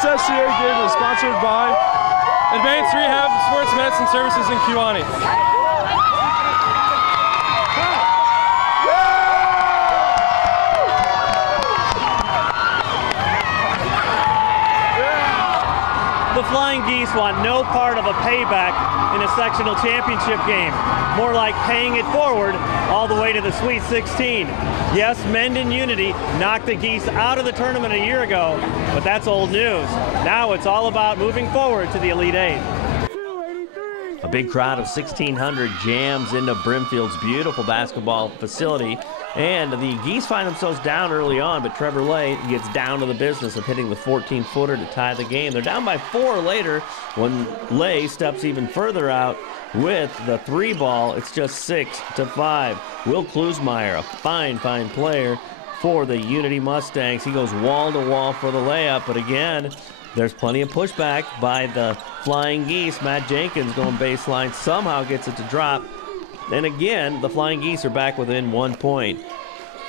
This FCA game is sponsored by Advanced Rehab Sports Medicine Services in Kewanee. The Flying Geese want no part of a payback in a sectional championship game. More like paying it forward all the way to the Sweet 16. Yes, Mendon Unity knocked the Geese out of the tournament a year ago, but that's old news. Now it's all about moving forward to the Elite Eight. A big crowd of 1,600 jams into Brimfield's beautiful basketball facility. And the Geese find themselves down early on, but Trevor Lay gets down to the business of hitting the 14-footer to tie the game. They're down by 4 later when Lay steps even further out with the 3-ball. It's just 6-5. Will Klusmeyer, a fine player for the Unity Mustangs. He goes wall-to-wall for the layup, but again, there's plenty of pushback by the Flying Geese. Matt Jenkins going baseline, somehow gets it to drop. And again, the Flying Geese are back within 1 point.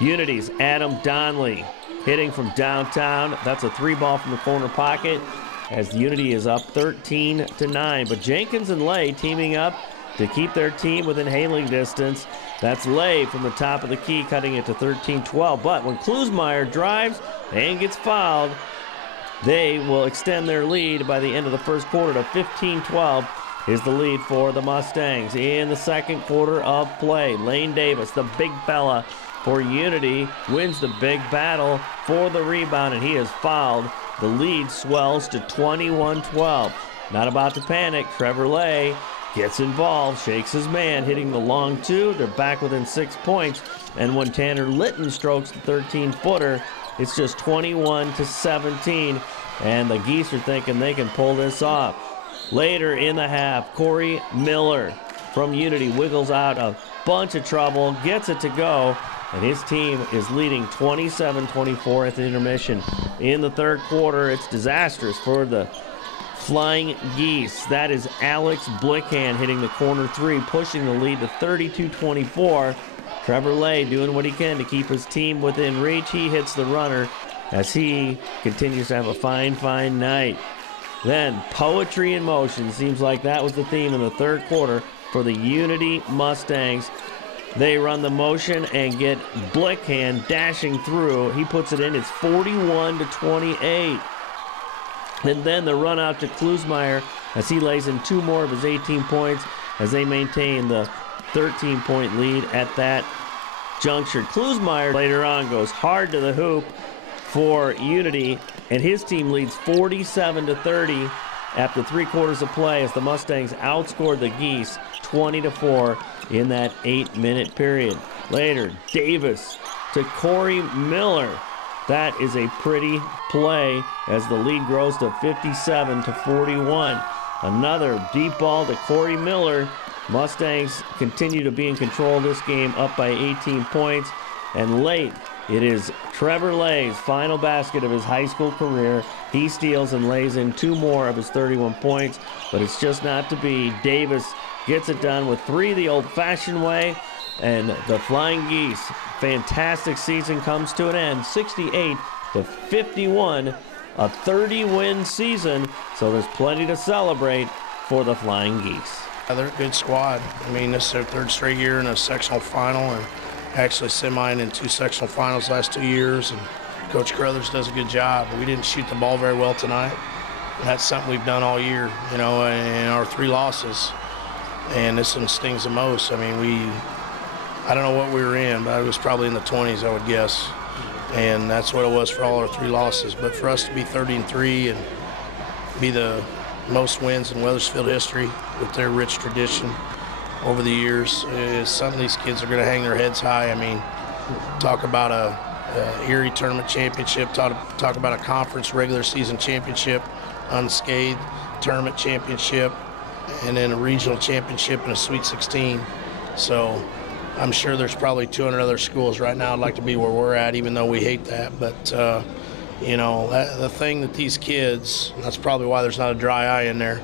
Unity's Adam Donnelly hitting from downtown. That's a 3-ball from the corner pocket as Unity is up 13-9. But Jenkins and Lay teaming up to keep their team within hailing distance. That's Lay from the top of the key, cutting it to 13-12. But when Klusmeyer drives and gets fouled, they will extend their lead by the end of the first quarter to 15-12. Is the lead for the Mustangs in the second quarter of play. Lane Davis, the big fella for Unity, wins the big battle for the rebound, and he is fouled. The lead swells to 21-12. Not about to panic. Trevor Lay gets involved, shakes his man, hitting the long 2. They're back within 6 points, and when Tanner Litton strokes the 13-footer, it's just 21-17, and the Geese are thinking they can pull this off. Later in the half, Corey Miller from Unity wiggles out a bunch of trouble, gets it to go, and his team is leading 27-24 at the intermission. In the third quarter, it's disastrous for the Flying Geese. That is Alex Blickhand hitting the corner 3, pushing the lead to 32-24. Trevor Lay doing what he can to keep his team within reach. He hits the runner as he continues to have a fine night. Then poetry in motion. Seems like that was the theme in the third quarter for the Unity Mustangs. They run the motion and get Blickhand dashing through. He puts it in. It's 41-28. And then the run out to Klusmeyer as he lays in 2 more of his 18 points as they maintain the 13-point lead at that juncture. Klusmeyer later on goes hard to the hoop for Unity, and his team leads 47-30 after 3 quarters of play as the Mustangs outscored the Geese 20-4 in that 8-minute period. Later, Davis to Corey Miller. That is a pretty play as the lead grows to 57-41. Another deep ball to Corey Miller. Mustangs continue to be in control of this game, up by 18 points. And late, it is Trevor Lay's final basket of his high school career. He steals and lays in 2 more of his 31 points, but it's just not to be. Davis gets it done with 3 the old-fashioned way, and the Flying Geese, fantastic season comes to an end, 68-51, a 30-win season, so there's plenty to celebrate for the Flying Geese. They're a good squad. I mean, this is their 3rd straight year in a sectional final, and actually semiing in 2 sectional finals last 2 years, and Coach Crothers does a good job. We didn't shoot the ball very well tonight. That's something we've done all year, you know, in our 3 losses, and this one stings the most. I mean, I don't know what we were in, but it was probably in the 20s, I would guess, and that's what it was for all our 3 losses. But for us to be 30-3 and be the most wins in Wethersfield history with their rich tradition over the years is something these kids are going to hang their heads high. I mean, talk about a Erie tournament championship, talk about a conference regular season championship, unscathed tournament championship, and then a regional championship and a Sweet 16. So I'm sure there's probably 200 other schools right now I'd like to be where we're at, even though we hate that. But you know, the thing that these kids, that's probably why there's not a dry eye in there.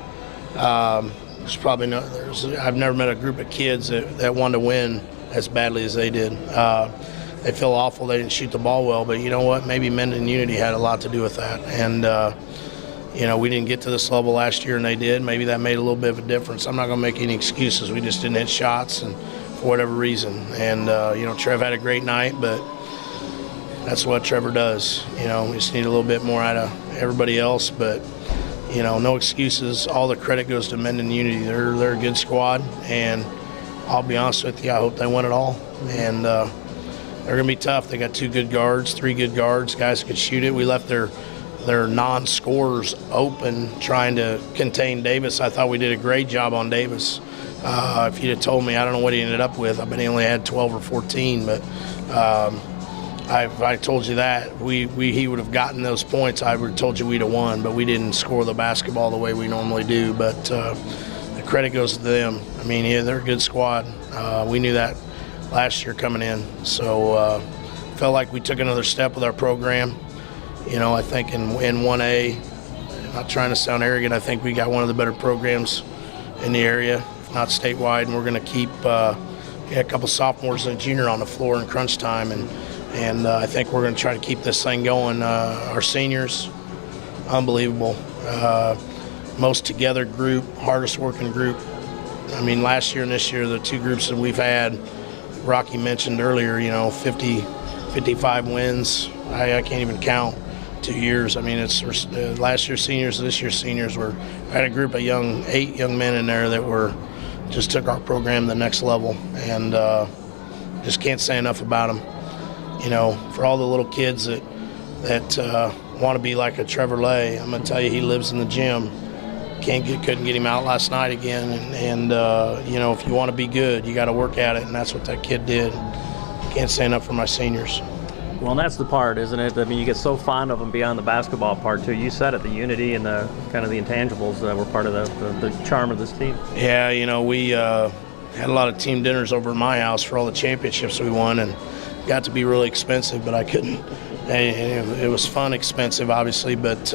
There's probably no, I've never met a group of kids that wanted to win as badly as they did. They feel awful they didn't shoot the ball well, but you know what? Maybe Mendon Unity had a lot to do with that. And You know, we didn't get to this level last year and they did. Maybe that made a little bit of a difference. I'm not going to make any excuses. We just didn't hit shots and for whatever reason. And, you know, Trev had a great night, but that's what Trevor does. You know, we just need a little bit more out of everybody else. But, you know, no excuses. All the credit goes to Menden Unity. They're a good squad. And I'll be honest with you, I hope they win it all. And they're going to be tough. They got 2 good guards, 3 good guards, guys who could shoot it. We left their non-scorers open trying to contain Davis. I thought we did a great job on Davis. If you'd have told me, I don't know what he ended up with. I bet he only had 12 or 14, but if I told you that, he would have gotten those points, I would have told you we'd have won, but we didn't score the basketball the way we normally do. But the credit goes to them. I mean, yeah, they're a good squad. We knew that last year coming in. So felt like we took another step with our program. You know, I think in 1A, not trying to sound arrogant, I think we got one of the better programs in the area, if not statewide, and we're going to keep a couple sophomores and a junior on the floor in crunch time, and I think we're going to try to keep this thing going. Our seniors, unbelievable. Most together group, hardest working group. I mean, last year and this year, the 2 groups that we've had, Rocky mentioned earlier, you know, 50, 55 wins. I can't even count. 2 years. I mean, it's last year's seniors, this year's seniors were. I had a group of 8 young men in there that just took our program to the next level, and just can't say enough about them. You know, for all the little kids that want to be like a Trevor Lay, I'm gonna tell you, he lives in the gym. Couldn't get him out last night again, and you know, if you want to be good, you got to work at it, and that's what that kid did. Can't say enough for my seniors. Well, and that's the part, isn't it? I mean, you get so fond of them beyond the basketball part, too. You said it, the unity and the kind of the intangibles were part of the charm of this team. Yeah, you know, we had a lot of team dinners over at my house for all the championships we won, and got to be really expensive, but I couldn't. It was fun, expensive, obviously, but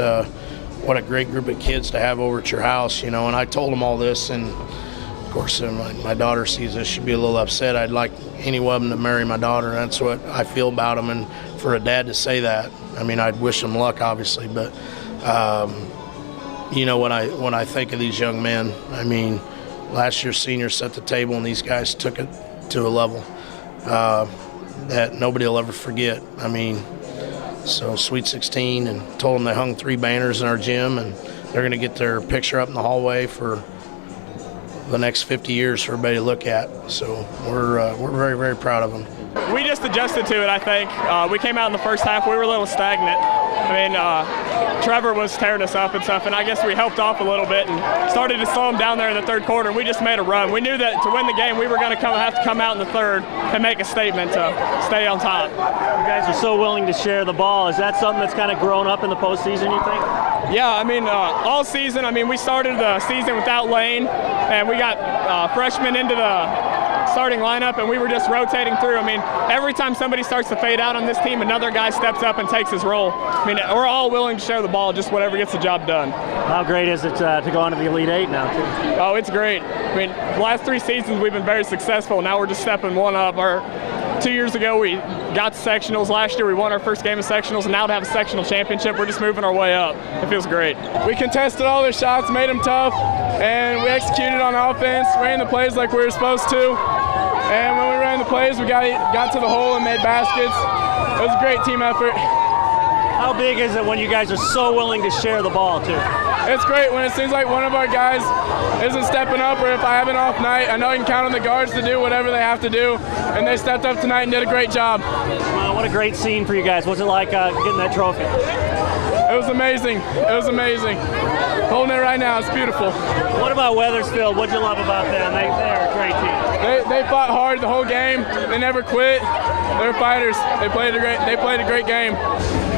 what a great group of kids to have over at your house, you know. And I told them all this, and of course, my daughter sees this, she'd be a little upset. I'd like any one of them to marry my daughter. That's what I feel about them. And for a dad to say that, I mean, I'd wish them luck, obviously. But, you know, when I think of these young men, I mean, last year's seniors set the table, and these guys took it to a level that nobody will ever forget. I mean, so Sweet 16, and told them they hung 3 banners in our gym, and they're going to get their picture up in the hallway for the next 50 years for everybody to look at. So we're very, very proud of them. We just adjusted to it, I think. We came out in the first half, we were a little stagnant. I mean, Trevor was tearing us up and stuff, and I guess we helped off a little bit and started to slow him down there in the 3rd quarter, and we just made a run. We knew that to win the game, we were going to have to come out in the 3rd and make a statement to stay on top. You guys are so willing to share the ball. Is that something that's kind of grown up in the postseason, you think? Yeah, I mean, all season, I mean, we started the season without Lane, and we got freshmen into the starting lineup, and we were just rotating through. I mean, every time somebody starts to fade out on this team, another guy steps up and takes his role. I mean, we're all willing to share the ball, just whatever gets the job done. How great is it to go on to the Elite 8 now, too? Oh, it's great. I mean, the last 3 seasons we've been very successful. Now we're just stepping one up. 2 years ago we got to sectionals. Last year we won our first game of sectionals, and now to have a sectional championship, we're just moving our way up. It feels great. We contested all their shots, made them tough, and we executed on offense, ran the plays like we were supposed to. And when we ran the plays, we got to the hole and made baskets. It was a great team effort. How big is it when you guys are so willing to share the ball, too? It's great when it seems like one of our guys isn't stepping up, or if I have an off night, I know I can count on the guards to do whatever they have to do, and they stepped up tonight and did a great job. Well, what a great scene for you guys. What's it like getting that trophy? It was amazing. It was amazing. Holding it right now, it's beautiful. What about Wethersfield? What'd you love about them? They're a great team. They fought hard the whole game. They never quit. They're fighters. They played a great game.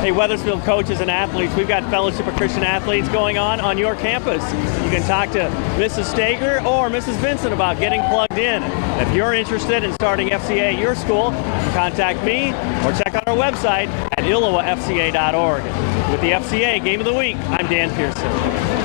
Hey, Wethersfield coaches and athletes, we've got Fellowship of Christian Athletes going on your campus. You can talk to Mrs. Stager or Mrs. Vincent about getting plugged in. If you're interested in starting FCA at your school, contact me or check out our website at illowafca.org. With the FCA Game of the Week, I'm Dan Pearson.